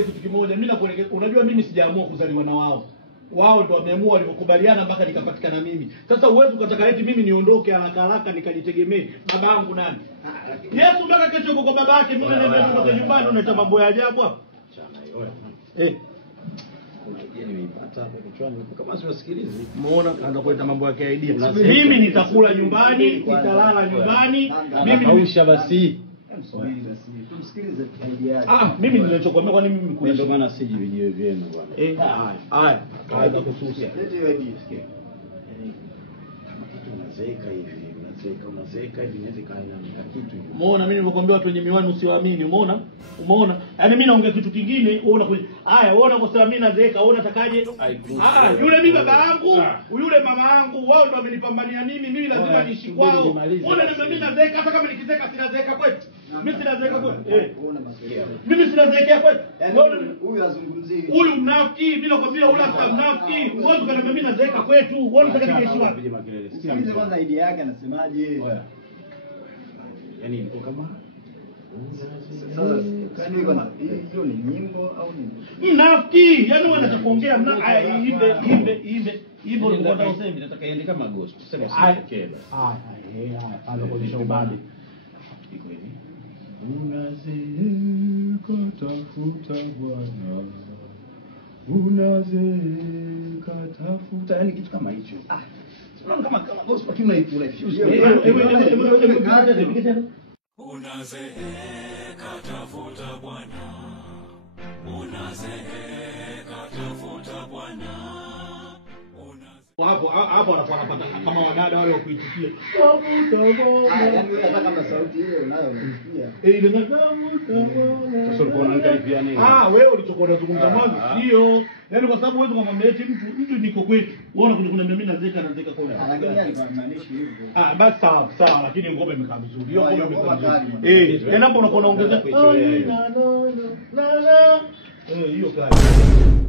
Kitu kimoja mimi nakuelekeza, unajua mimi sijaamua kuzaliwa na wao. Wao ndio wameamua walivyokubaliana mpaka nikapatikana mimi. Sasa uwezo ukataka eti mimi niondoke haraka haraka nikajitegemee. Babangu nani? Yesu mpaka kesho kwa babake mimi naenda kutoka nyumbani unaita mambo ya ajabu hapa. Kama siwasikilizi. Muona kaanza kuleta mambo yake idea. Mimi nitakula nyumbani, nitalala nyumbani, mimi hausha basi. Tumsikilize idea yake. Mimi nilichokuambia kwa nini mimi kuna ndio maana siji vijio vyenu bwana. Haya. Kaanza kususia. Lete hiyo idea. Unazeeka hivi, unazeeka hivi inaweza kaina kitu. Umeona mimi nilikwambia watu wenye miwani usiwaamini, umeona? Yaani mimi naongea kitu kingine, wewe unakuja. Haya, wewe unaposema mimi nazeeka, wewe unatakaje? Yule mimi baba yangu, yule mama yangu, wao ndio wamenipambania mimi lazima niishi kwao. Unaona mimi nazeeka hata kama nikizeeka sinazeeka kwetu. Mimi sinazeeka kwetu. Mimi sinazeeka kwetu. Huyu azungumzie. Huyu mnafiki, mimi nakwambia ule mnafiki. Wewe unataka mimi nazeeka kwetu. Wewe unataka niishi wapi? Sikilize kwanza idea yake anasemaje. Yaani niko kama sasa sijui kwanza hiyo ni nyimbo au ni mnafiki. Yaani wewe unataka kuongea imbe ndio unataka useme. nataka iende kama gospel. Sema sikela. Anza kuonyesha ubabe. Iko hivi. Unazeeka tafuta Bwana. Unazeeka tafuta, yani kitu kama hicho. Unaona kama gospel kima ipo life. Unazeeka tafuta Bwana. Unazeeka tafuta Bwana. Hapo wanapata kama wanada wale wa kuitikia. yaani wewe unataka kama sauti ile unayo unasikia. Ile natafuta. Sasa uko unaangalia nini? Wewe ulichokuwa unazungumza mwanzo sio. Yaani kwa sababu wewe kumwambia eti mtu niko kwetu. Wewe unakuja mimi nazeeka kwa nini? Lakini alikuwa maanisha hivyo. Basi sawa lakini ngoma imekaa vizuri. Hiyo ngoma imekaa vizuri. Yaani hapo unakuwa unaongeza hiyo kali.